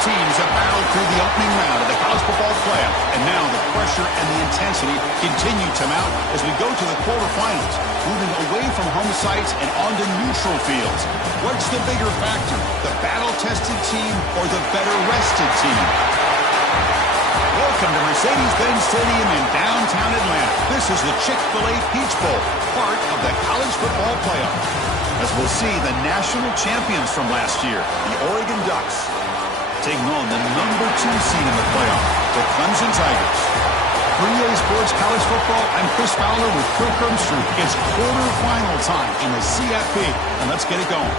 teams have battled through the opening round of the college football playoff, and now the pressure and the intensity continue to mount as we go to the quarterfinals, moving away from home sites and onto neutral fields. What's the bigger factor, the battle-tested team or the better-rested team? Welcome to Mercedes-Benz Stadium in downtown Atlanta. This is the Chick-fil-A Peach Bowl, part of the college football playoff. As we'll see the national champions from last year, the Oregon Ducks, taking on the number 2 seed in the playoff, the Clemson Tigers. For EA Sports College Football, I'm Chris Fowler with Kirk Herbstreit. It's quarterfinal time in the CFP, and let's get it going.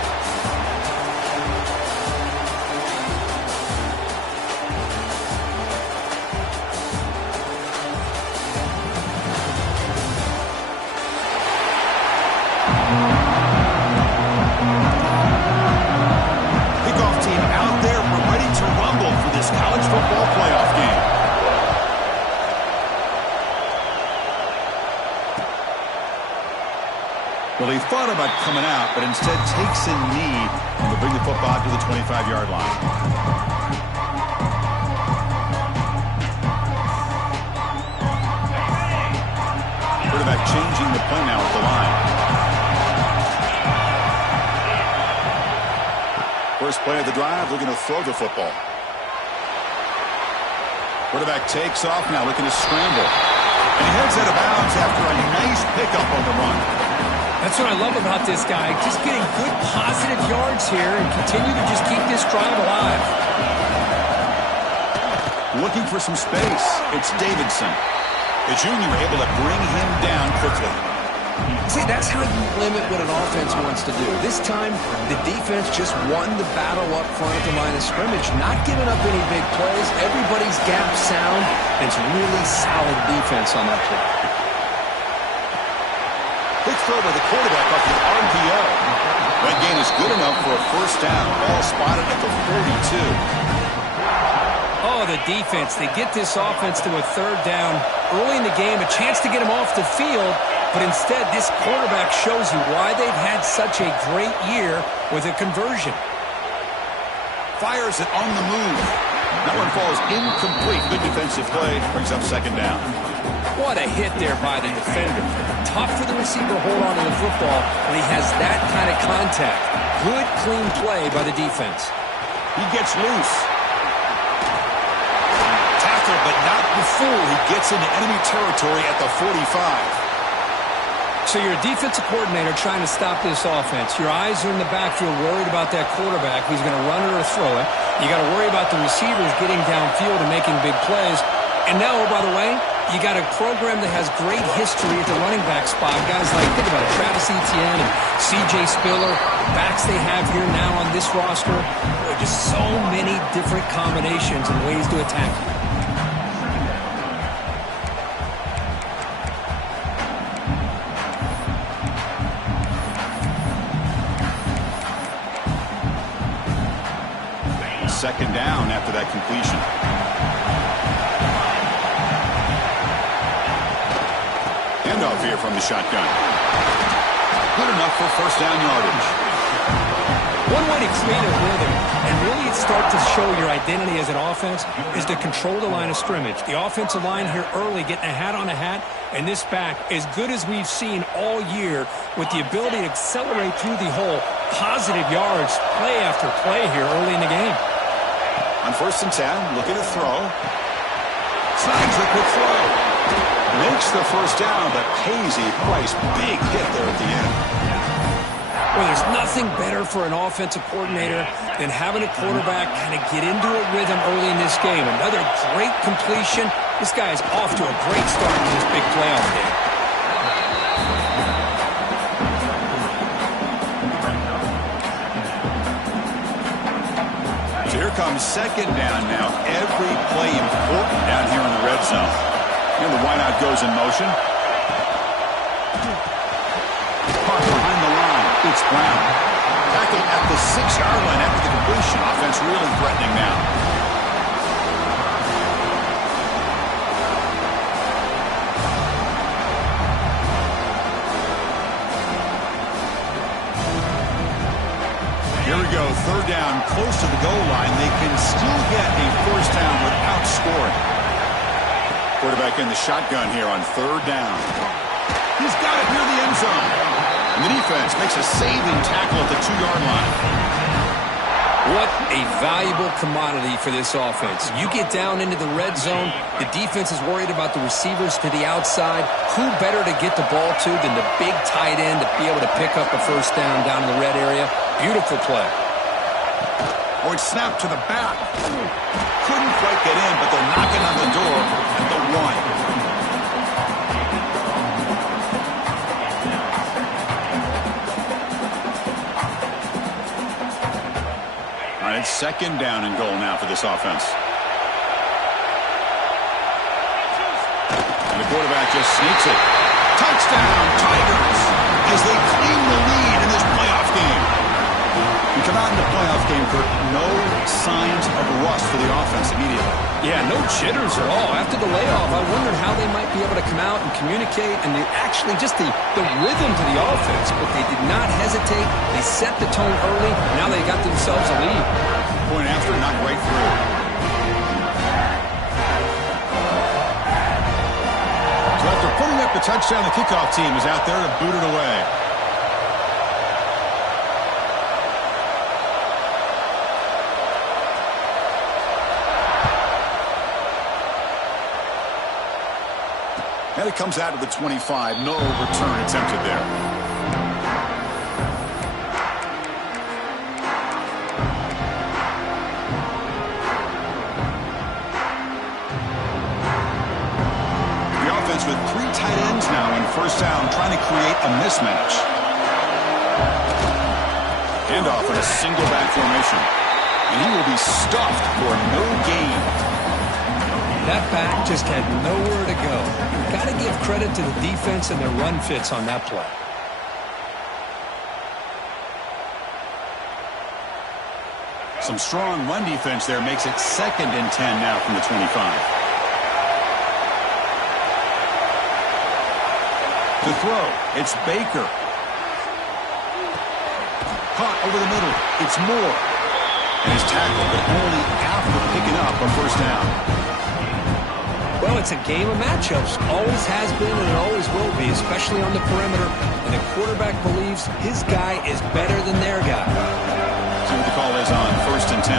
Well, he thought about coming out, but instead takes a knee and will bring the football to the 25-yard line. Quarterback changing the play now at the line. First play of the drive, looking to throw the football. Quarterback takes off now, looking to scramble. And he heads out of bounds after a nice pickup on the run. That's what I love about this guy. Just getting good positive yards here and continue to just keep this drive alive. Looking for some space. It's Davidson. The junior able to bring him down quickly. See, that's how you limit what an offense wants to do. This time, the defense just won the battle up front at the line of scrimmage, not giving up any big plays. Everybody's gap sound. It's really solid defense on that play. Big throw by the quarterback off the RPO. That gain is good enough for a first down. Ball spotted at the 42. Oh, the defense. They get this offense to a third down early in the game, a chance to get him off the field, but instead this quarterback shows you why they've had such a great year with a conversion. Fires it on the move. That one falls incomplete. Good defensive play. Brings up second down. What a hit there by the defender. Tough for the receiver to hold on to the football when he has that kind of contact. Good, clean play by the defense. He gets loose. Tackle, but not before he gets into enemy territory at the 45. So you're a defensive coordinator trying to stop this offense. Your eyes are in the backfield, worried about that quarterback who's going to run it or throw it. You got to worry about the receivers getting downfield and making big plays. And now, oh, by the way, you got a program that has great history at the running back spot. Guys like, think about it, Travis Etienne and C.J. Spiller, backs they have here now on this roster. There are just so many different combinations and ways to attack you. Second down after that completion. Handoff here from the shotgun. Good enough for first down yardage. One way to create a rhythm and really start to show your identity as an offense is to control the line of scrimmage. The offensive line here early getting a hat on a hat, and this back as good as we've seen all year with the ability to accelerate through the hole. Positive yards, play after play here early in the game. On first and 10, looking to throw. Signs a quick throw. Makes the first down, but pays a price. Big hit there at the end. Well, there's nothing better for an offensive coordinator than having a quarterback kind of get into a rhythm early in this game. Another great completion. This guy is off to a great start in this big playoff game. So here comes second down now. Every play important down here in the red zone. And the wideout goes in motion. Caught behind the line. It's Brown. Tackled at the 6-yard line after the completion. Offense really threatening now. Here we go. third down close to the goal line. They can still get a first down without scoring. Quarterback in the shotgun here on third down. He's got it near the end zone. And the defense makes a saving tackle at the 2-yard line. What a valuable commodity for this offense. You get down into the red zone, the defense is worried about the receivers to the outside. Who better to get the ball to than the big tight end to be able to pick up a first down in the red area? Beautiful play. Oh, it's snapped to the back. Couldn't quite get in, but they're knocking on the door at the 1. It's second down and goal now for this offense. And the quarterback just sneaks it. Touchdown, Tigers, as they claim the lead in this playoff game. We come out in the playoff game, Kirk, no signs of rust for the offense immediately. Yeah, no jitters at all. After the layoff, I wondered how they might be able to come out and communicate and actually just the rhythm to the offense. But they did not hesitate. They set the tone early. Now they got themselves a lead. Point after, not right through. So after putting up the touchdown, the kickoff team is out there to boot it away. And it comes out of the 25. No return attempted there. The offense with 3 tight ends now in first down, trying to create a mismatch. Handoff in a single back formation. And he will be stuffed for no gain. That back just had nowhere to go. Got to give credit to the defense and their run fits on that play. Some strong run defense there makes it second and 10 now from the 25. To throw, it's Baker. Caught over the middle, it's Moore. And his tackle, but only after picking up a first down. Well, it's a game of matchups. Always has been and it always will be, especially on the perimeter. And the quarterback believes his guy is better than their guy. See what the call is on first and 10.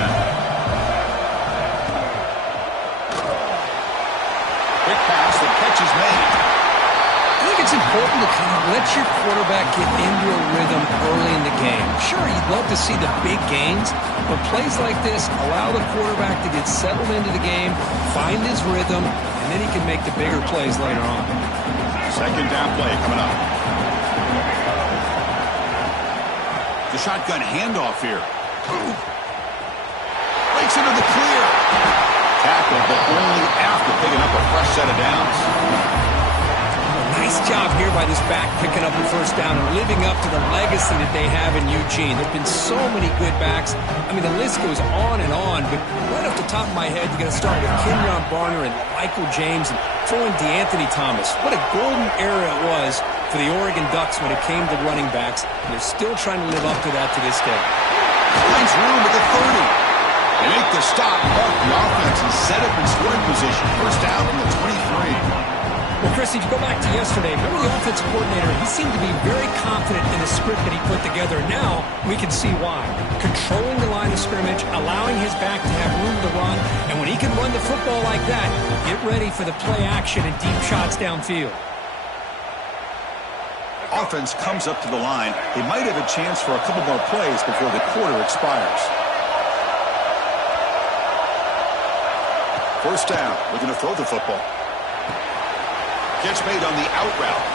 Quick pass, the catch is made. I think it's important to kind of let your quarterback get into a rhythm early in the game. Sure, you'd love to see the big gains, but plays like this allow the quarterback to get settled into the game, find his rhythm, and then he can make the bigger plays later on. Second down play coming up. The shotgun handoff here. Breaks into the clear. Tackle, but only after picking up a fresh set of downs. Nice job here by this back picking up the first down and living up to the legacy that they have in Eugene. There have been so many good backs. I mean, the list goes on and on, but right off the top of my head, you got to start with Kenyon Barner and Michael James and throw in DeAnthony Thomas. What a golden era it was for the Oregon Ducks when it came to running backs. And they're still trying to live up to that to this day. Finds room at the 30. They make the stop, but the offense is set up in scoring position. First down from the 23. Well, Chris, if you go back to yesterday, remember the offensive coordinator, he seemed to be very confident in the script that he put together. Now we can see why. Controlling the line of scrimmage, allowing his back to have room to run, and when he can run the football like that, get ready for the play action and deep shots downfield. Offense comes up to the line. They might have a chance for a couple more plays before the quarter expires. First down, looking to throw the football. Catch made on the out route.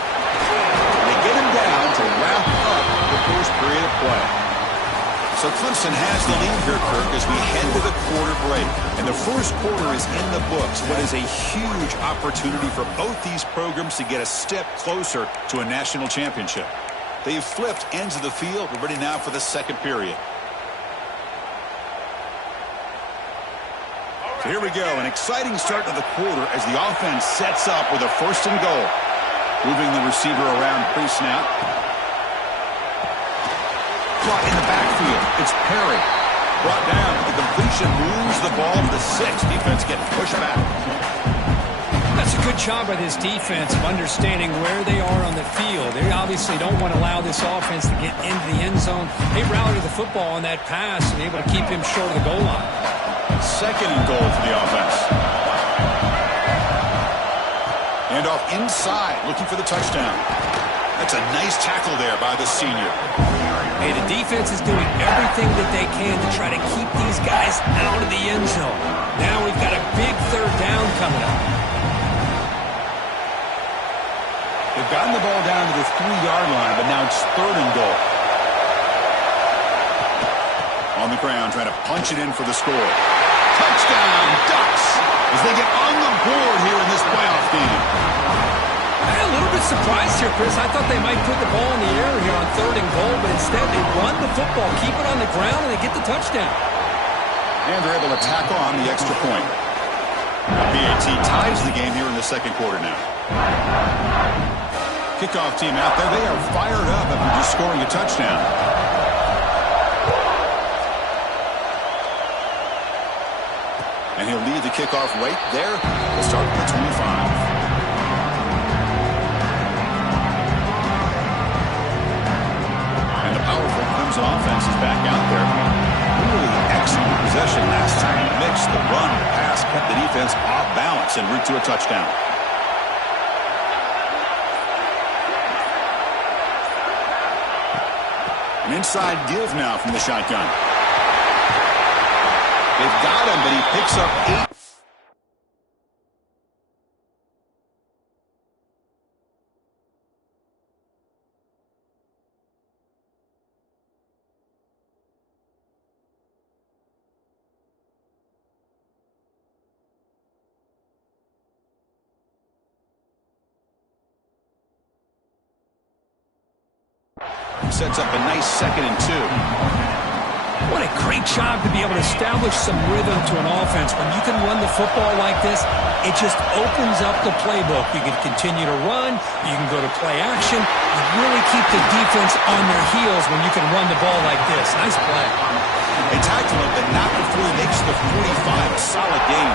They get him down to wrap up the first period of play. So Clemson has the lead here, Kirk, as we head to the quarter break. And the first quarter is in the books. What is a huge opportunity for both these programs to get a step closer to a national championship. They've flipped ends of the field. We're ready now for the second period. So here we go, an exciting start to the quarter as the offense sets up with a first and goal. Moving the receiver around pre-snap. Caught in the backfield. It's Perry. Brought down. The completion moves the ball to the 6. Defense getting pushed back. That's a good job by this defense of understanding where they are on the field. They obviously don't want to allow this offense to get into the end zone. They routed the football on that pass and able to keep him short of the goal line. 2nd and goal for the offense. And off inside, looking for the touchdown. That's a nice tackle there by the senior. Hey, the defense is doing everything that they can to try to keep these guys out of the end zone. Now we've got a big 3rd down coming up. They've gotten the ball down to the 3-yard line, but now it's 3rd and goal. On the ground, trying to punch it in for the score. Touchdown, Ducks, as they get on the board here in this playoff game. I'm a little bit surprised here, Chris. I thought they might put the ball in the air here on 3rd and goal, but instead they run the football, keep it on the ground, and they get the touchdown. And they're able to tack on the extra point. BAT ties the game here in the 2nd quarter now. Kickoff team out there. They are fired up after just scoring a touchdown. And he'll lead the kickoff right there. We'll start at the 25. And the powerful Clemson offense is back out there. Really excellent possession last time. Mixed the run, the pass, kept the defense off balance en route to a touchdown. An inside give now from the shotgun. They've got him, but he picks up 8. Sets up a nice 2nd and 2. What a great job to be able to establish some rhythm to an offense. When you can run the football like this, it just opens up the playbook. You can continue to run. You can go to play action. You really keep the defense on their heels when you can run the ball like this. Nice play. They tackle him, but not before he makes the 45. A solid game.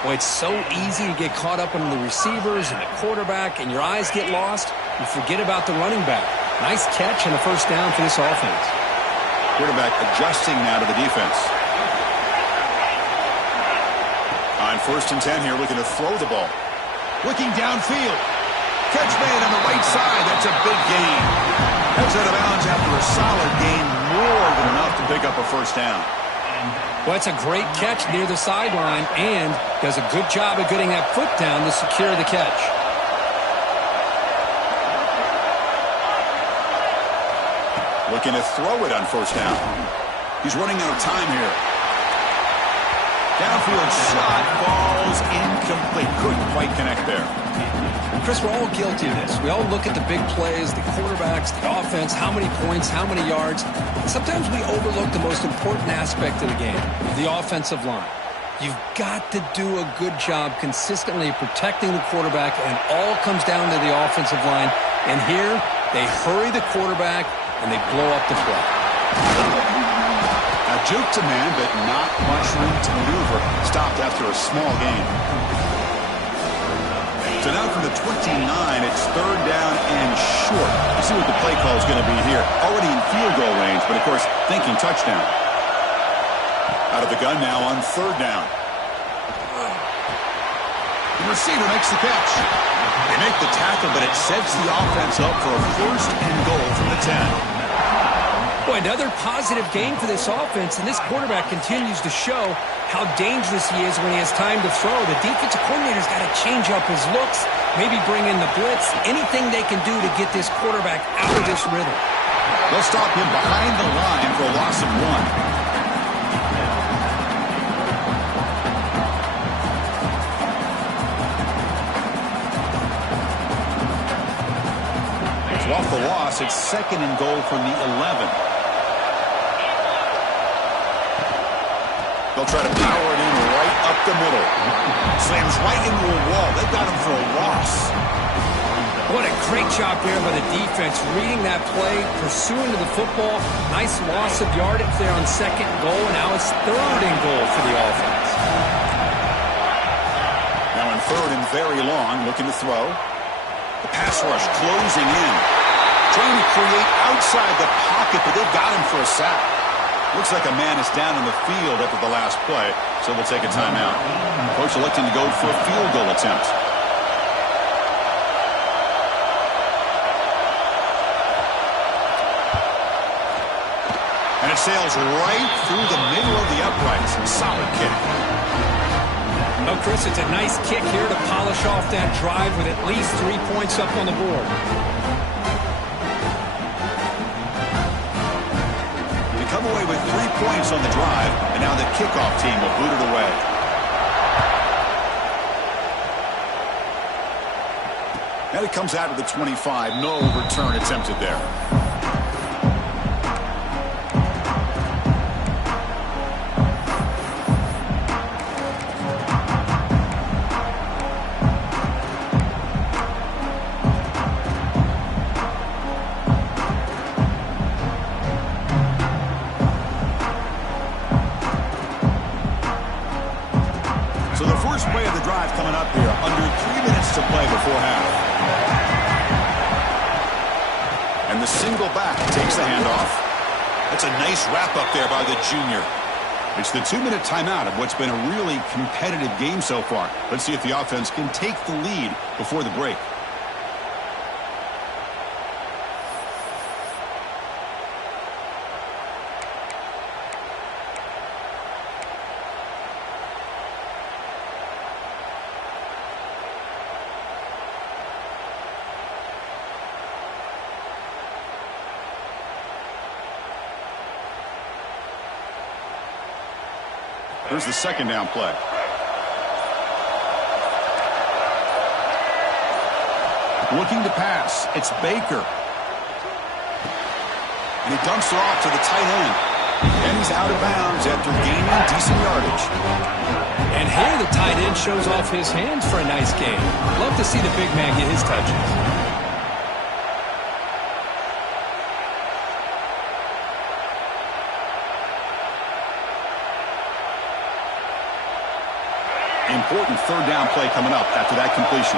Boy, it's so easy to get caught up in the receivers and the quarterback, and your eyes get lost. You forget about the running back. Nice catch and a 1st down for this offense. Quarterback adjusting now to the defense. On 1st and 10 here, looking to throw the ball. Looking downfield. Catch made on the right side. That's a big gain. Heads out of bounds after a solid gain. More than enough to pick up a 1st down. Well, it's a great catch near the sideline and does a good job of getting that foot down to secure the catch. Looking to throw it on 1st down. He's running out of time here. Downfield shot falls incomplete. Couldn't quite connect there. Chris, we're all guilty of this. We all look at the big plays, the quarterbacks, the offense, how many points, how many yards. Sometimes we overlook the most important aspect of the game, the offensive line. You've got to do a good job consistently protecting the quarterback, and it all comes down to the offensive line. And here, they hurry the quarterback, and they blow up the play. A juke to man, but not much room to maneuver. Stopped after a small gain. So now from the 29, it's 3rd down and short. You see what the play call is going to be here. Already in field goal range, but of course, thinking touchdown. Out of the gun now on 3rd down. The receiver makes the catch. They make the tackle, but it sets the offense up for a 1st and goal from the 10. Boy, another positive game for this offense, and this quarterback continues to show how dangerous he is when he has time to throw. The defensive coordinator's got to change up his looks, maybe bring in the blitz, anything they can do to get this quarterback out of this rhythm. They'll stop him behind the line for a loss of 1. Off the loss, it's 2nd and goal from the 11. They'll try to power it in right up the middle. Slams right into a wall. They've got him for a loss. What a Great job there by the defense, reading that play, pursuing to the football. Nice loss of yardage there on second and goal, and now it's third and goal for the offense. Now in third and very long, looking to throw. The pass rush closing in. Trying to create outside the pocket, but they've got him for a sack. Looks like a man is down in the field after the last play, so we'll take a timeout. Coach electing to go for a field goal attempt. And it sails right through the middle of the uprights. Solid kick. Well, Chris, it's a nice kick here to polish off that drive with at least 3 points up on the board. They come away with 3 points on the drive, and now the kickoff team will boot it away. And it comes out of the 25. No return attempted there. Play of the drive coming up here. Under 3 minutes to play before half. And the single back takes the handoff. That's a nice wrap up there by the junior. It's the 2-minute timeout of what's been a really competitive game so far. Let's see if the offense can take the lead before the break. Here's the second down play. Looking to pass. It's Baker. And he dumps it off to the tight end. And he's out of bounds after gaining decent yardage. And here the tight end shows off his hands for a nice game. Love to see the big man get his touches. Important third down play coming up after that completion.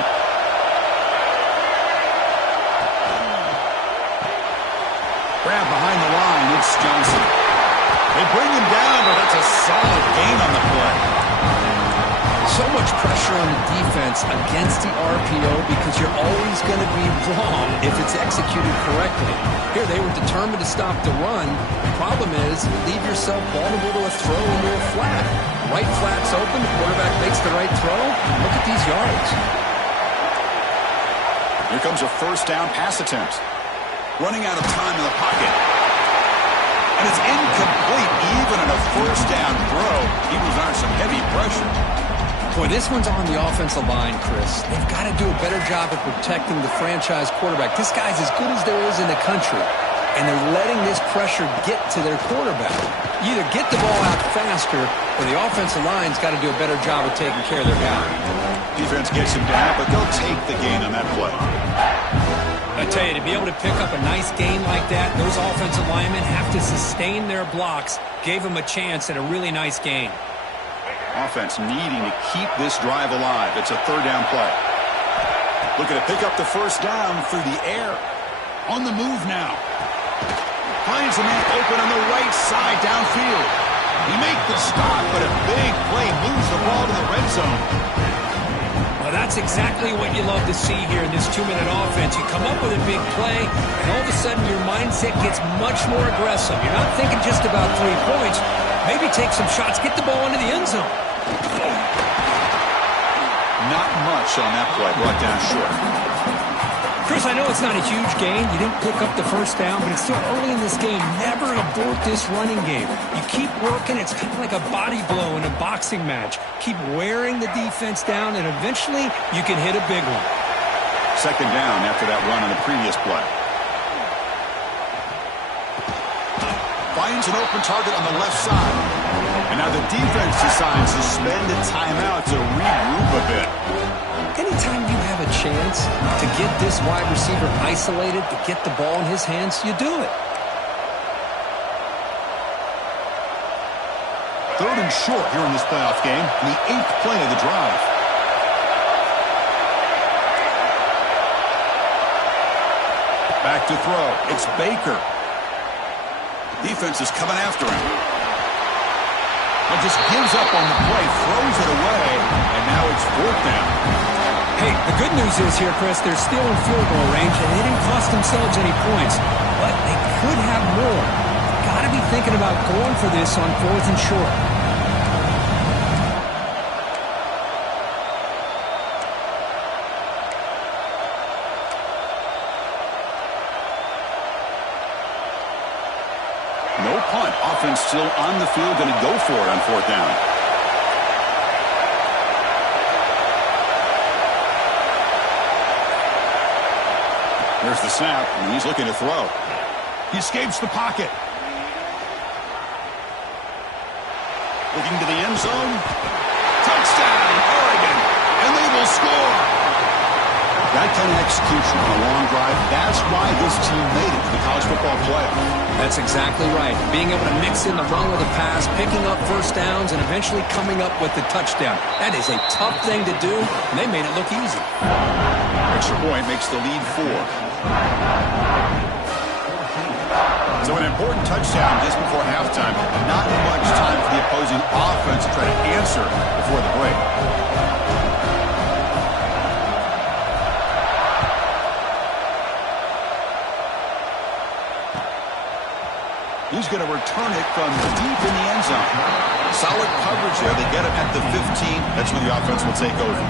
Grab behind the line. It's Johnson. They bring him down, but that's a solid gain on the play. So much pressure on the defense against the RPO because you're always going to be wrong if it's executed correctly. Here they were determined to stop the run. The problem is you leave yourself vulnerable to a throw into a flat. Right flat's open, the quarterback makes the right throw. Look at these yards. Here comes a first down pass attempt. Running out of time in the pocket. And it's incomplete even in a first down throw. He was under some heavy pressure. Boy, this one's on the offensive line, Chris. They've got to do a better job of protecting the franchise quarterback. This guy's as good as there is in the country. And they're letting this pressure get to their quarterback. You either get the ball out faster, or the offensive line's got to do a better job of taking care of their guy. Defense gets him down, but they'll take the gain on that play. I tell you, to be able to pick up a nice gain like that, those offensive linemen have to sustain their blocks. Gave them a chance at a really nice gain. Offense needing to keep this drive alive. It's a third down play. Looking to pick up the first down through the air. On the move now. Finds a man open on the right side downfield. He makes the stop, but a big play moves the ball to the red zone. Well, that's exactly what you love to see here in this 2-minute offense. You come up with a big play, and all of a sudden your mindset gets much more aggressive. You're not thinking just about 3 points. Maybe take some shots, get the ball into the end zone. Not much on that play, brought down short. Chris, I know it's not a huge gain. You didn't pick up the first down, but it's still early in this game. Never abort this running game. You keep working. It's kind of like a body blow in a boxing match. Keep wearing the defense down, and eventually you can hit a big one. Second down after that run on the previous play. Finds an open target on the left side. And now the defense decides to spend a timeout to regroup a bit. Anytime you have a chance to get this wide receiver isolated, to get the ball in his hands, you do it. Third and short here in this playoff game, the 8th play of the drive. Back to throw. It's Baker. Defense is coming after him. And just gives up on the play, throws it away, and now it's 4th down. Hey, the good news is here, Chris, they're still in field goal range, and they didn't cost themselves any points. But they could have more. Got to be thinking about going for this on 4th and short. No punt. Offense still on the field, going to go for it on 4th down. There's the snap, and he's looking to throw. He escapes the pocket. Looking to the end zone. Touchdown, Oregon, and they will score. That kind of execution on a long drive, that's why this team made it to the college football playoff. That's exactly right. Being able to mix in the run with the pass, picking up first downs, and eventually coming up with the touchdown. That is a tough thing to do, and they made it look easy. Extra point makes the lead 4. So an important touchdown just before halftime. Not much time for the opposing offense to try to answer before the break. He's going to return it from deep in the end zone. Solid coverage there. They get him at the 15. That's where the offense will take over.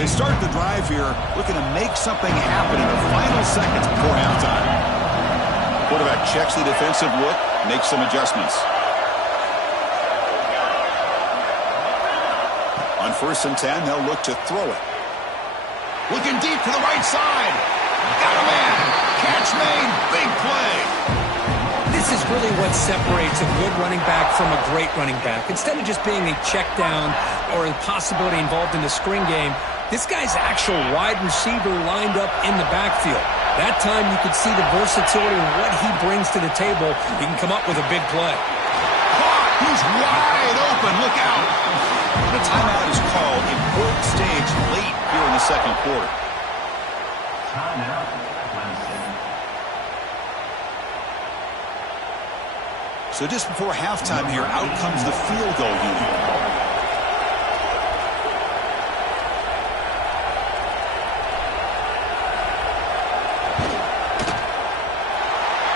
They start the drive here looking to make something happen in the final seconds before halftime. Quarterback checks the defensive look, makes some adjustments. On 1st and 10, they'll look to throw it. Looking deep to the right side. Got a man. Catch made. Big play. This is really what separates a good running back from a great running back. Instead of just being a check down or a possibility involved in the screen game, this guy's actual wide receiver lined up in the backfield. That time you could see the versatility and what he brings to the table. He can come up with a big play. Caught. He's wide open. Look out. The timeout is called. Important stage late here in the second quarter. So just before halftime here, out comes the field goal unit.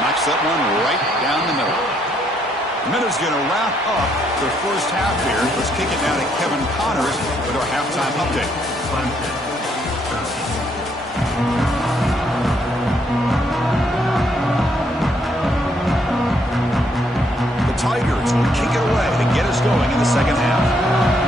Knocks that one right down the middle. The Minnows going to wrap up the first half here. Let's kick it down to Kevin Connors with our halftime update. The Tigers will kick it away to get us going in the second half.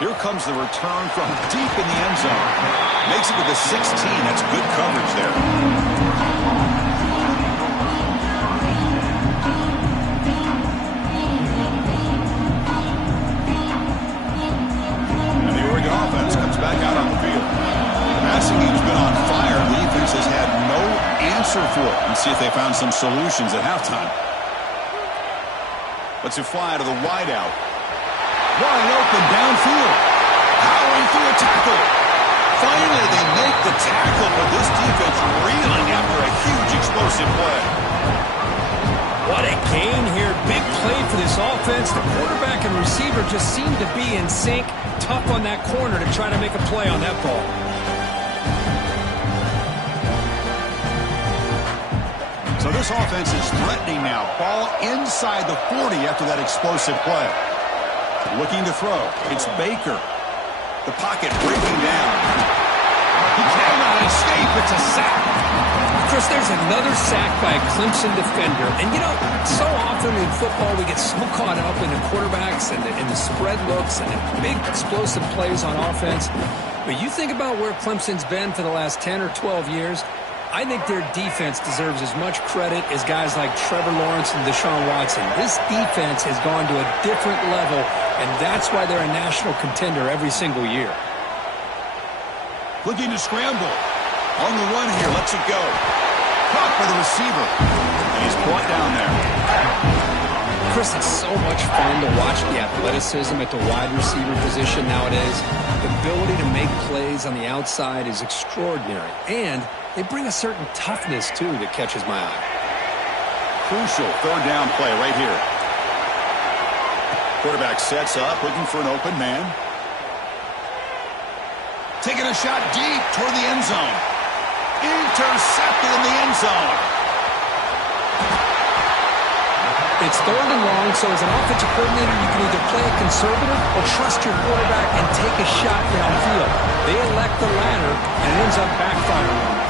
Here comes the return from deep in the end zone. Makes it to the 16. That's good coverage there. And the Oregon offense comes back out on the field. The passing game's been on fire. The defense has had no answer for it. Let's see if they found some solutions at halftime. Let's fly to the wideout. Wide open downfield. Powering through a tackle. Finally, they make the tackle, but this defense reeling after a huge explosive play. What a gain here. Big play for this offense. The quarterback and receiver just seem to be in sync. Tough on that corner to try to make a play on that ball. So this offense is threatening now. Ball inside the 40 after that explosive play. Looking to throw. It's Baker. The pocket breaking down. He cannot escape. It's a sack. Chris, there's another sack by a Clemson defender. And, you know, so often in football we get so caught up in the quarterbacks and the spread looks and the big explosive plays on offense. But you think about where Clemson's been for the last 10 or 12 years, I think their defense deserves as much credit as guys like Trevor Lawrence and Deshaun Watson. This defense has gone to a different level, and that's why they're a national contender every single year. Looking to scramble. On the run here, lets it go. Caught by the receiver. And he's brought down there. Chris, it's so much fun to watch the athleticism at the wide receiver position nowadays. The ability to make plays on the outside is extraordinary. And they bring a certain toughness, too, that catches my eye. Crucial third down play right here. Quarterback sets up, looking for an open man. Taking a shot deep toward the end zone. Intercepted in the end zone. It's third and long, so as an offensive coordinator, you can either play it conservative or trust your quarterback and take a shot downfield. They elect the latter, and it ends up backfiring on them.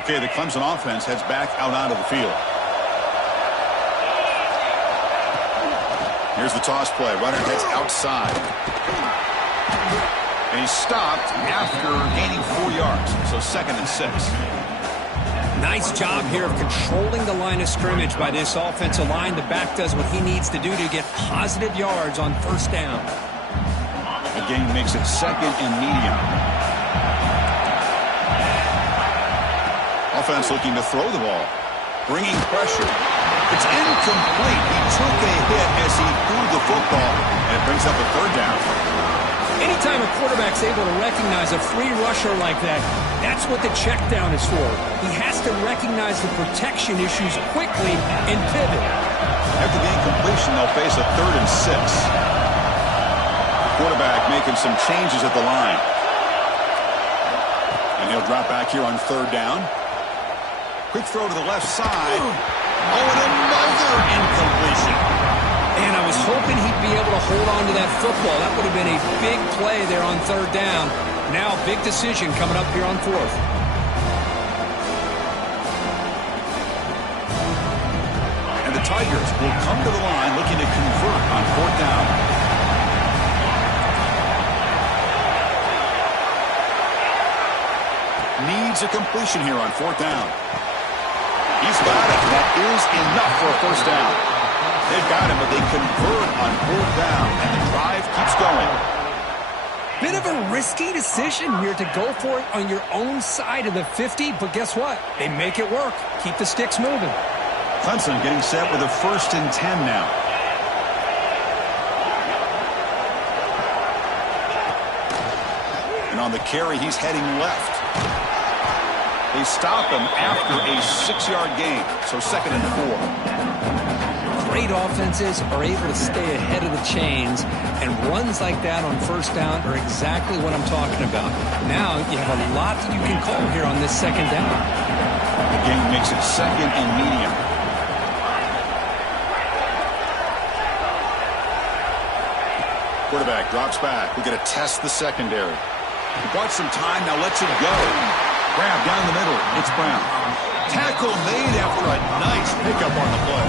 Okay, the Clemson offense heads back out onto the field. Here's the toss play. Runner heads outside. And he's stopped after gaining 4 yards. So 2nd and 6. Nice job here of controlling the line of scrimmage by this offensive line. The back does what he needs to do to get positive yards on first down. The game makes it 2nd and medium. Offense looking to throw the ball. Bringing pressure. It's incomplete. He took a hit as he threw the football, and it brings up a 3rd down. Anytime a quarterback's able to recognize a free rusher like that, that's what the check down is for. He has to recognize the protection issues quickly and pivot. After the incompletion, they'll face a 3rd and 6. Quarterback making some changes at the line. And he'll drop back here on 3rd down. Quick throw to the left side. Oh, and another incompletion. And I was hoping he'd be able to hold on to that football. That would have been a big play there on 3rd down. Now, big decision coming up here on 4th. And the Tigers will come to the line looking to convert on 4th down. Needs a completion here on 4th down. He's got it. That is enough for a 1st down. They've got him, but they convert on 4th down, and the drive keeps going. Bit of a risky decision here to go for it on your own side of the 50, but guess what? They make it work. Keep the sticks moving. Clemson getting set with a 1st and 10 now. And on the carry, he's heading left. They stop him after a 6-yard gain, so 2nd and 4. Great offenses are able to stay ahead of the chains, and runs like that on 1st down are exactly what I'm talking about. Now you have a lot that you can call here on this 2nd down. The game makes it 2nd and medium. Quarterback drops back. We're going to test the secondary. He bought some time, now lets it go. Grab down the middle. It's Brown. Tackle made after a nice pickup on the play.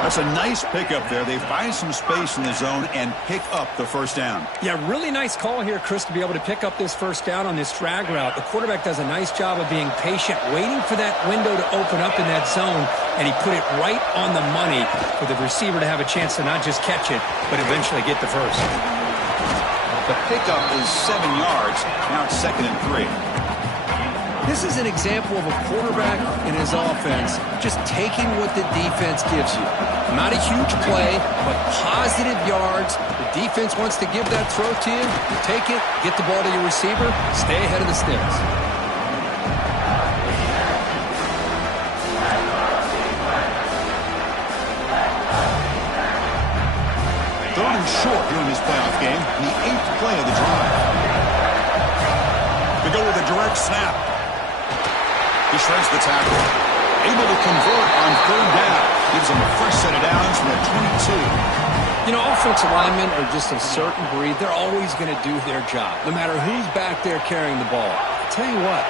That's a nice pickup there. They find some space in the zone and pick up the 1st down. Yeah, really nice call here, Chris, to be able to pick up this 1st down on this drag route. The quarterback does a nice job of being patient, waiting for that window to open up in that zone, and he put it right on the money for the receiver to have a chance to not just catch it, but eventually get the first. The pickup is 7 yards. Now it's 2nd and 3. This is an example of a quarterback in his offense just taking what the defense gives you. Not a huge play, but positive yards. The defense wants to give that throw to you. You take it, get the ball to your receiver, stay ahead of the sticks. 3rd and short here in this playoff game. The 8th play of the drive. They go with a direct snap. He shreds the tackle. Able to convert on 3rd down. Gives them a fresh set of downs from the 22. You know, offensive linemen are just a certain breed. They're always going to do their job, no matter who's back there carrying the ball. I'll tell you what,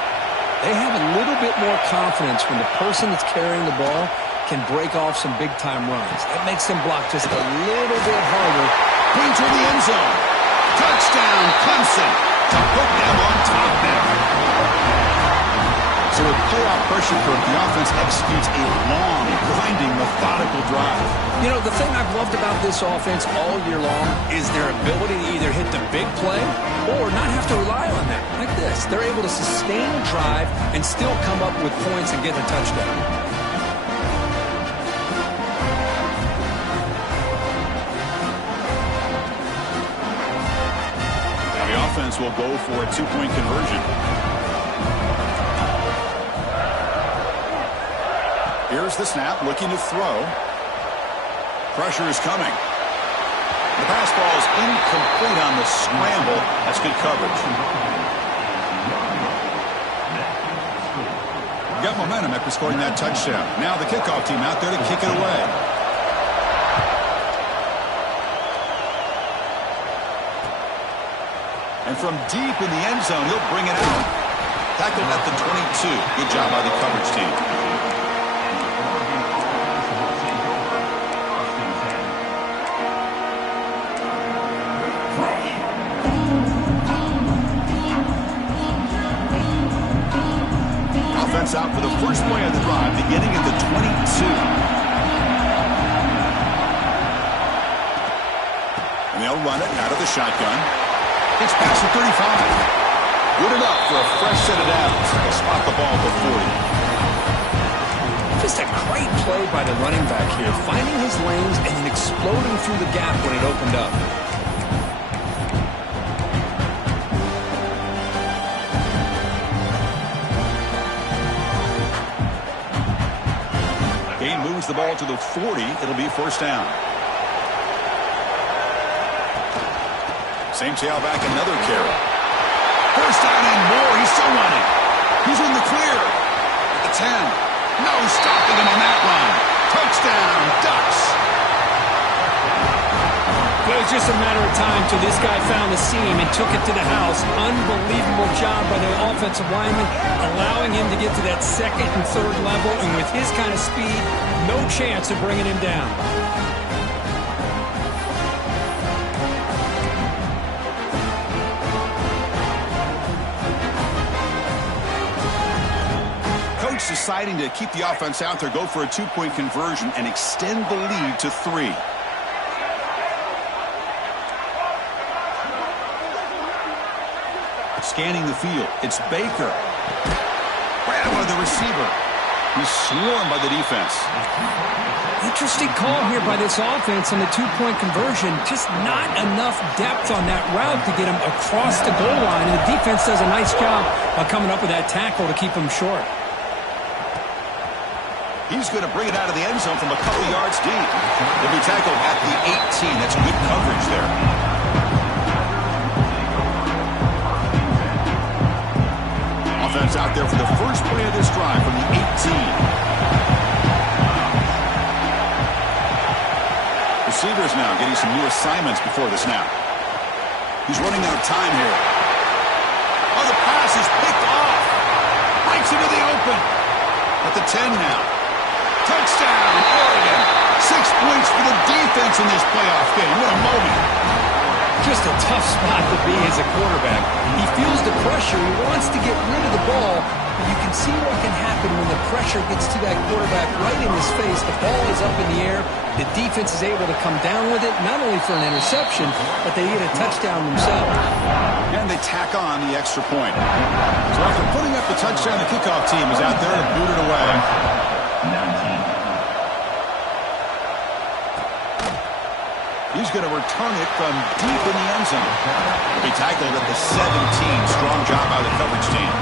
they have a little bit more confidence when the person that's carrying the ball can break off some big-time runs. That makes them block just a little bit harder. Clean to the end zone. Touchdown, Clemson, to put them on top now. So with playoff pressure, the offense executes a long, grinding, methodical drive. You know, the thing I've loved about this offense all year long is their ability to either hit the big play or not have to rely on that. Like this. They're able to sustain a drive and still come up with points and get the touchdown. Now the offense will go for a two-point conversion. Here's the snap, looking to throw. Pressure is coming. The pass ball is incomplete on the scramble. That's good coverage. Got momentum after scoring that touchdown. Now the kickoff team out there to kick it away. And from deep in the end zone, he'll bring it out. Tackled at the 22. Good job by the coverage team. Offense out for the first play of the drive, beginning at the 22. And they'll run it out of the shotgun. It's past the 35. Good enough for a fresh set of downs. They'll spot the ball at the 40. Just a great play by the running back here, finding his lanes and then exploding through the gap when it opened up. Gain moves the ball to the 40. It'll be first down. Same tailback, another carry. First down and more. He's still running. He's in the clear. At the 10. No stopping him on that run. Touchdown, Ducks. It was just a matter of time till this guy found the seam and took it to the house. Unbelievable job by the offensive lineman, allowing him to get to that second and third level. And with his kind of speed, no chance of bringing him down. Coach deciding to keep the offense out there, go for a two-point conversion, and extend the lead to 3. Scanning the field. It's Baker. Right over the receiver. He's swarmed by the defense. Interesting call here by this offense on the two-point conversion. Just not enough depth on that route to get him across the goal line. And the defense does a nice job of coming up with that tackle to keep him short. He's going to bring it out of the end zone from a couple yards deep. He'll be tackled at the 18. That's good coverage there. Offense out there for the first play of this drive from the 18. Receivers now getting some new assignments before the snap. He's running out of time here. Oh, the pass is picked off. Breaks into the open. At the 10 now. Touchdown, Oregon. 6 points for the defense in this playoff game. What a moment. Just a tough spot to be as a quarterback. He feels the pressure. He wants to get rid of the ball. But you can see what can happen when the pressure gets to that quarterback right in his face. The ball is up in the air. The defense is able to come down with it, not only for an interception, but they get a touchdown themselves. And they tack on the extra point. So after putting up the touchdown, the kickoff team is out there to boot it away. He's going to return it from deep in the end zone. He'll be tackled at the 17. Strong job by the coverage team.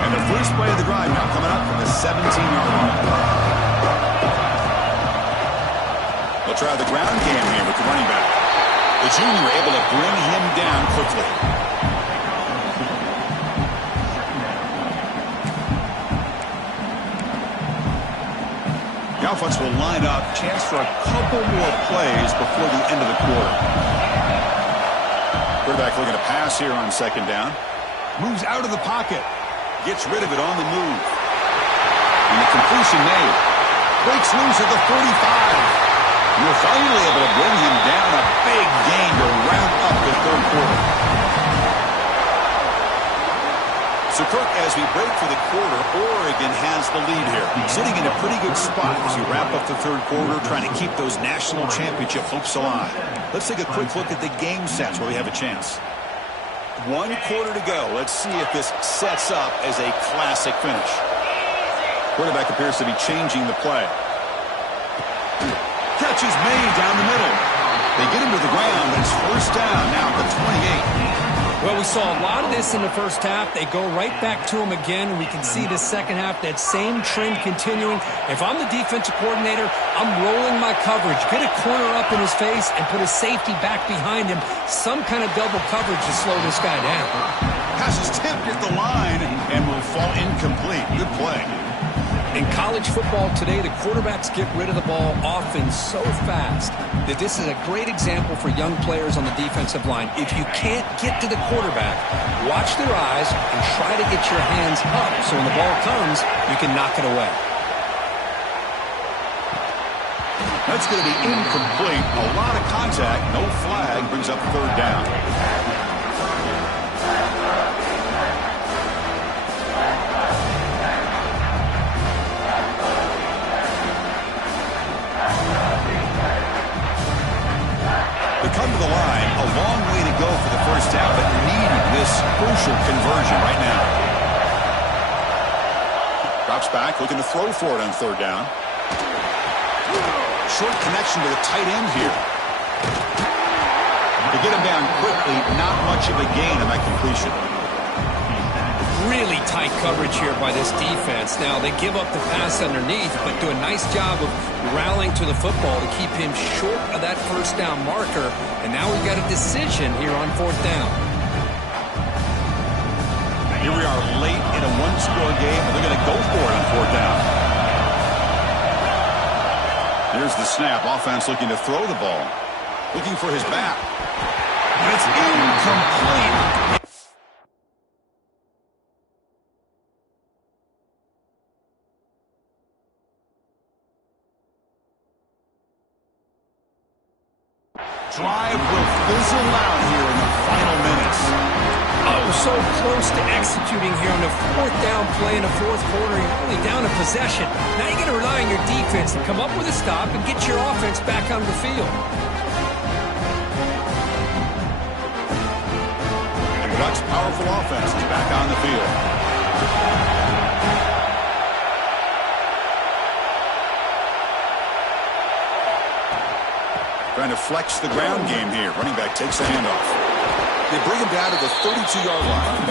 And the first play of the drive now coming up from the 17-yard line. They'll try the ground game here with the running back. The junior able to bring him down quickly. offense will line up. Chance for a couple more plays before the end of the quarter. Quarterback looking to pass here on second down. Moves out of the pocket. Gets rid of it on the move. And the completion made. Breaks loose at the 45. You're finally able to bring him down. A big gain to wrap up the third quarter. So, Kirk, as we break for the quarter, Oregon has the lead here. Sitting in a pretty good spot as you wrap up the third quarter, trying to keep those national championship hopes alive. Let's take a quick look at the game sets where we have a chance. 1 quarter to go. Let's see if this sets up as a classic finish. Quarterback appears to be changing the play. Catch is made down the middle. They get him to the ground, but it's first down now at the 28. Well, we saw a lot of this in the first half. They go right back to him again. We can see the second half, that same trend continuing. If I'm the defensive coordinator, I'm rolling my coverage. Get a corner up in his face and put a safety back behind him. Some kind of double coverage to slow this guy down. Pass is tipped at the line and will fall incomplete. Good play. In college football today, the quarterbacks get rid of the ball often so fast that this is a great example for young players on the defensive line. If you can't get to the quarterback, watch their eyes and try to get your hands up so when the ball comes, you can knock it away. That's going to be incomplete. A lot of contact. No flag. Brings up third down. Come to the line, a long way to go for the first down, but needing this crucial conversion right now. Drops back, looking to throw for it on third down. Short connection to the tight end here. To get him down quickly, not much of a gain on that completion. Really tight coverage here by this defense. Now, they give up the pass underneath, but do a nice job of rallying to the football to keep him short of that first down marker. And now we've got a decision here on fourth down. Here we are late in a one-score game, and they're going to go for it on fourth down. Here's the snap. Offense looking to throw the ball. Looking for his back. And it's incomplete. Drive will fizzle out here in the final minutes. Oh, so close to executing here on the fourth down play in the fourth quarter. You're only down a possession. Now you're going to rely on your defense to come up with a stop and get your offense back on the field. And Ducks' powerful offense is back on the field. Trying to flex the ground game here. Running back takes the handoff. They bring him down to the 32-yard line.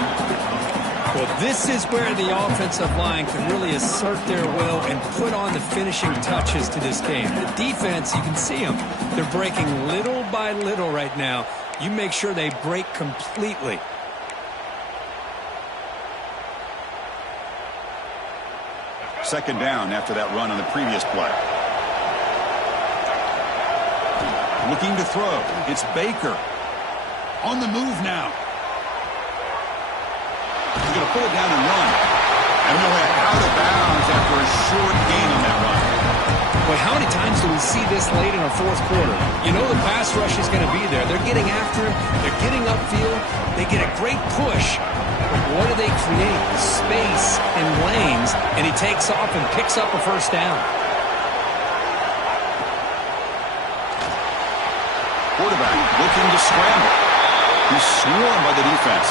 Well, this is where the offensive line can really assert their will and put on the finishing touches to this game. The defense, you can see them. They're breaking little by little right now. You make sure they break completely. Second down after that run on the previous play. Looking to throw. It's Baker. On the move now. He's going to pull it down and run. And he'll head out of bounds after a short gain on that run. Boy, how many times do we see this late in our fourth quarter? You know the pass rush is going to be there. They're getting after him. They're getting upfield. They get a great push. What do they create? Space and lanes. And he takes off and picks up a first down. Quarterback looking to scramble. He's swarmed by the defense.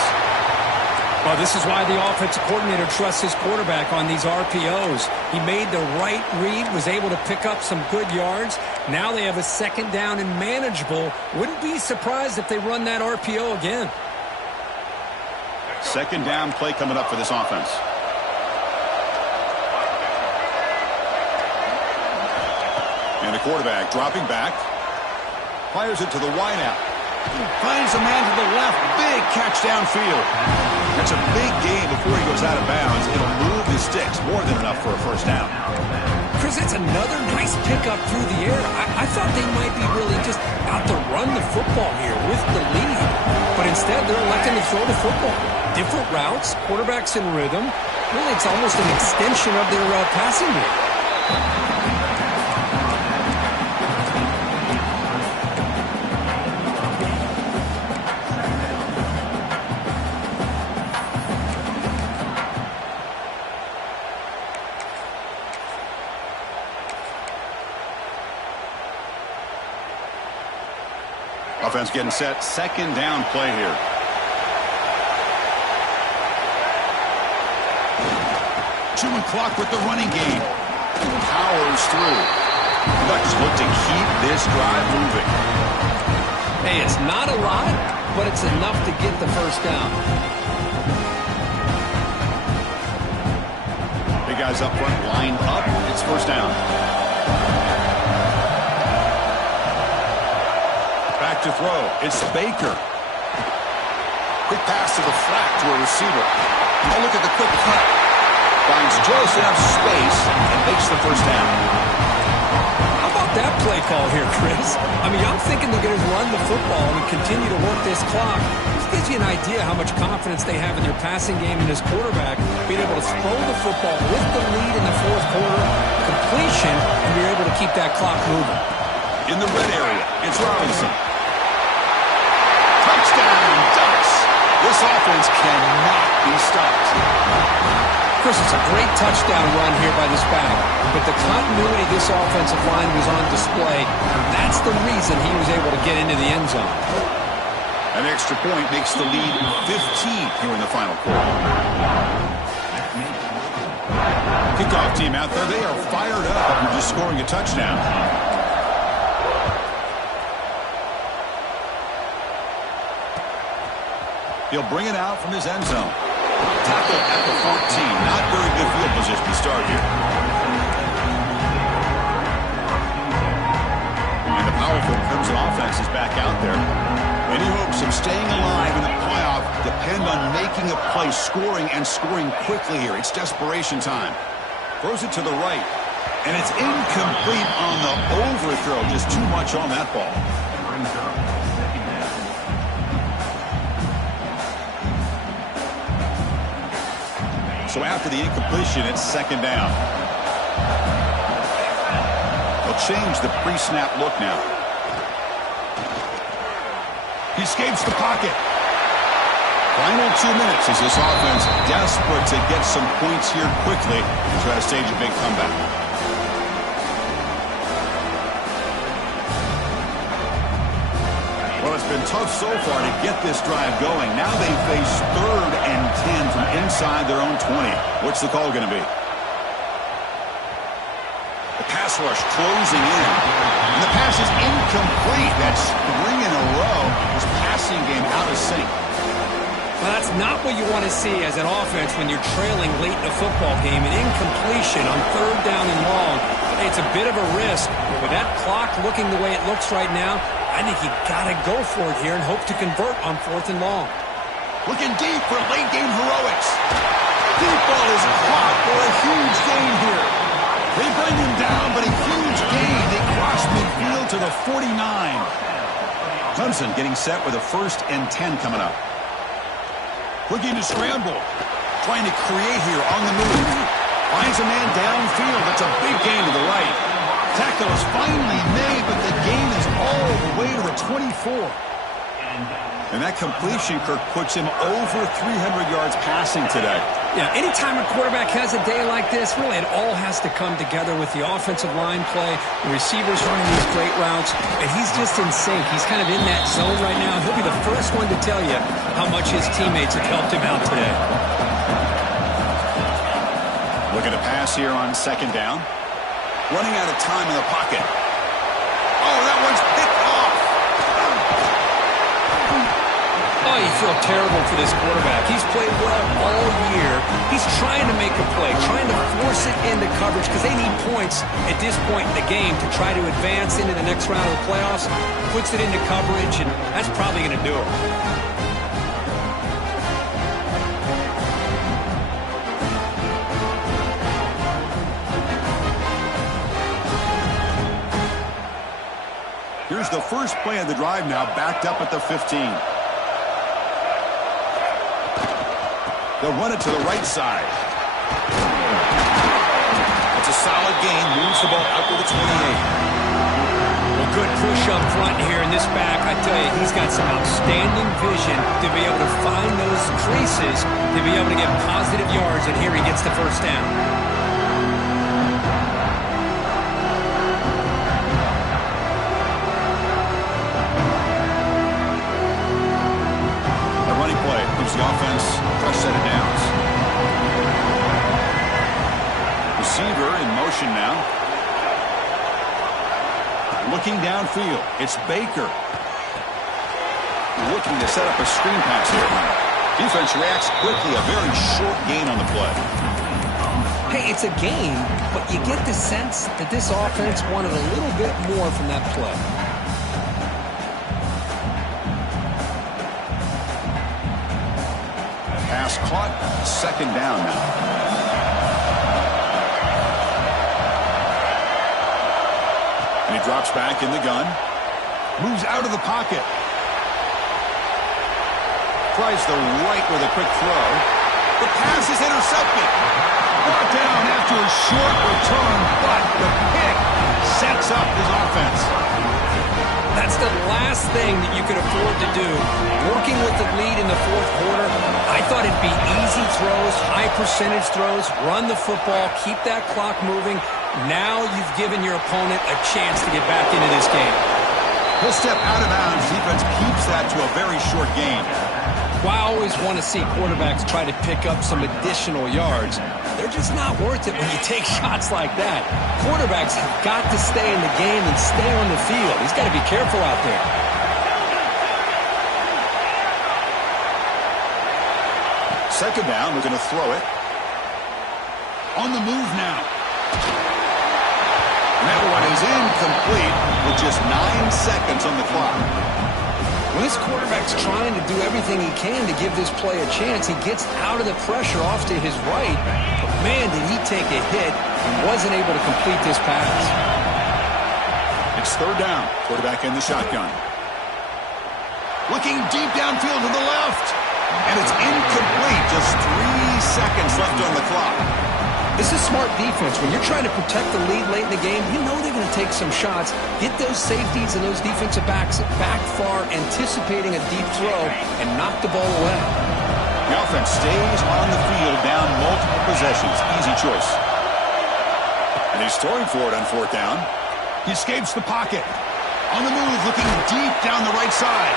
Well, this is why the offensive coordinator trusts his quarterback on these RPOs. He made the right read, was able to pick up some good yards. Now they have a second down and manageable. Wouldn't be surprised if they run that RPO again. Second down play coming up for this offense. And the quarterback dropping back. Fires it to the wideout. Finds a man to the left. Big catch downfield. That's a big gain before he goes out of bounds. It'll move the sticks. More than enough for a first down. Chris, it's another nice pickup through the air. I thought they might be really just out to run the football here with the lead. But instead, they're electing to throw the football. Different routes, quarterbacks in rhythm. Really, it's almost an extension of their passing game. Offense getting set. Second down play here. Chewing clock with the running game. Powers through. Bucks look to keep this drive moving. Hey, it's not a lot, but it's enough to get the first down. Big guys up front lined up. It's first down. Back to throw. It's Baker. Quick pass to the flat to a receiver. Oh, look at the quick cut. Finds just enough space and makes the first down. How about that play call here, Chris? I mean, I'm thinking they're going to run the football and continue to work this clock. This gives you an idea how much confidence they have in their passing game and his quarterback, being able to throw the football with the lead in the fourth quarter, completion, and be able to keep that clock moving. In the red area, it's Robinson. Touchdown, Ducks. This offense cannot be stopped. Chris, it's a great touchdown run here by this back, but the continuity of this offensive line was on display, and that's the reason he was able to get into the end zone. An extra point makes the lead 15 here in the final quarter. Kickoff team out there, they are fired up after just scoring a touchdown. He'll bring it out from his end zone. Tackle at the 14. Not very good field position to start here. And the powerful Crimson offense is back out there. Any hopes of staying alive in the playoff depend on making a play, scoring, and scoring quickly here. It's desperation time. Throws it to the right. And it's incomplete on the overthrow. Just too much on that ball. So after the incompletion, it's second down. They'll change the pre-snap look now. He escapes the pocket. Final 2 minutes as this offense desperate to get some points here quickly and try to stage a big comeback. Well, it's been tough so far to get this drive going. Now they face 3rd and 10 from inside their own 20. What's the call going to be? The pass rush closing in. And the pass is incomplete. That's 3 in a row. His passing game out of sync. Well, that's not what you want to see as an offense when you're trailing late in a football game. An incompletion on 3rd down and long. It's a bit of a risk. With that clock looking the way it looks right now, I think you got to go for it here and hope to convert on 4th and long. Looking deep for late game heroics. Deep ball is caught for a huge gain here. They bring him down, but a huge gain. They cross midfield to the 49. Clemson getting set with a 1st and 10 coming up. Looking to scramble. Trying to create here on the move. Finds a man downfield. That's a big gain to the right. Tackle is finally made, but the gain is all the way to the 24. And that completion, Kirk, puts him over 300 yards passing today. Yeah, anytime a quarterback has a day like this, really it all has to come together with the offensive line play, the receivers running these great routes, and he's just in sync. He's kind of in that zone right now. He'll be the first one to tell you how much his teammates have helped him out today. Looking to pass here on 2nd down. Running out of time in the pocket. Oh, that one's picked off. Oh, you feel terrible for this quarterback. He's played well all year. He's trying to make a play, trying to force it into coverage because they need points at this point in the game to try to advance into the next round of the playoffs. Puts it into coverage, and that's probably going to do it. first play of the drive now, backed up at the 15. They'll run it to the right side. It's a solid gain. Moves the ball out to the 28. Well, good push up front here in this back. I tell you, he's got some outstanding vision to be able to find those creases, to be able to get positive yards, and here he gets the first down. The offense, fresh set of downs. Receiver in motion now. Looking downfield. It's Baker. Looking to set up a screen pass here. Defense reacts quickly. A very short gain on the play. Hey, it's a gain, but you get the sense that this offense wanted a little bit more from that play. Pass caught, second down now. And he drops back in the gun. Moves out of the pocket. Tries the right with a quick throw. The pass is intercepted. Brought down after a short return, but the pick sets up his offense. That's the last thing that you could afford to do. Working with the lead in the fourth quarter, I thought it'd be easy throws, high percentage throws, run the football, keep that clock moving. Now you've given your opponent a chance to get back into this game. He'll step out of bounds. Defense keeps that to a very short gain. Well, I always want to see quarterbacks try to pick up some additional yards. They're just not worth it when you take shots like that. Quarterbacks have got to stay in the game and stay on the field. He's got to be careful out there. Second down, we're going to throw it. On the move now. And that one is incomplete with just 9 seconds on the clock. When this quarterback's trying to do everything he can to give this play a chance, he gets out of the pressure off to his right. But man, did he take a hit and wasn't able to complete this pass. It's third down. Quarterback in the shotgun. Looking deep downfield to the left. And it's incomplete. Just 3 seconds left on the clock. This is smart defense. When you're trying to protect the lead late in the game, you know they're going to take some shots, get those safeties and those defensive backs back far, anticipating a deep throw, and knock the ball away. The offense stays on the field down multiple possessions. Easy choice. And he's throwing for it on fourth down. He escapes the pocket. On the move, looking deep down the right side.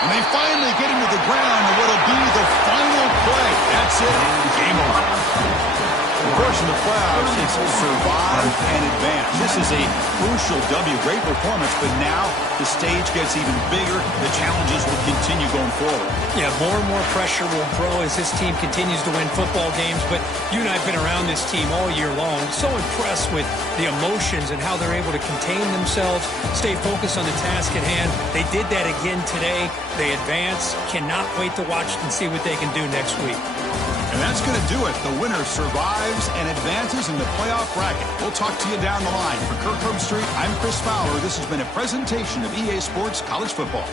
And they finally get him to the ground in what will be the final play. That's it. Game over. Of course, in the playoffs, it's survive and advance. This is a crucial W. Great performance, but now the stage gets even bigger. The challenges will continue going forward. Yeah, more and more pressure will grow as this team continues to win football games, but you and I have been around this team all year long. So impressed with the emotions and how they're able to contain themselves, stay focused on the task at hand. They did that again today. They advance. Cannot wait to watch and see what they can do next week. And that's going to do it. The winner survives and advances in the playoff bracket. We'll talk to you down the line. For Kirk Herbstreit, I'm Chris Fowler. This has been a presentation of EA Sports College Football.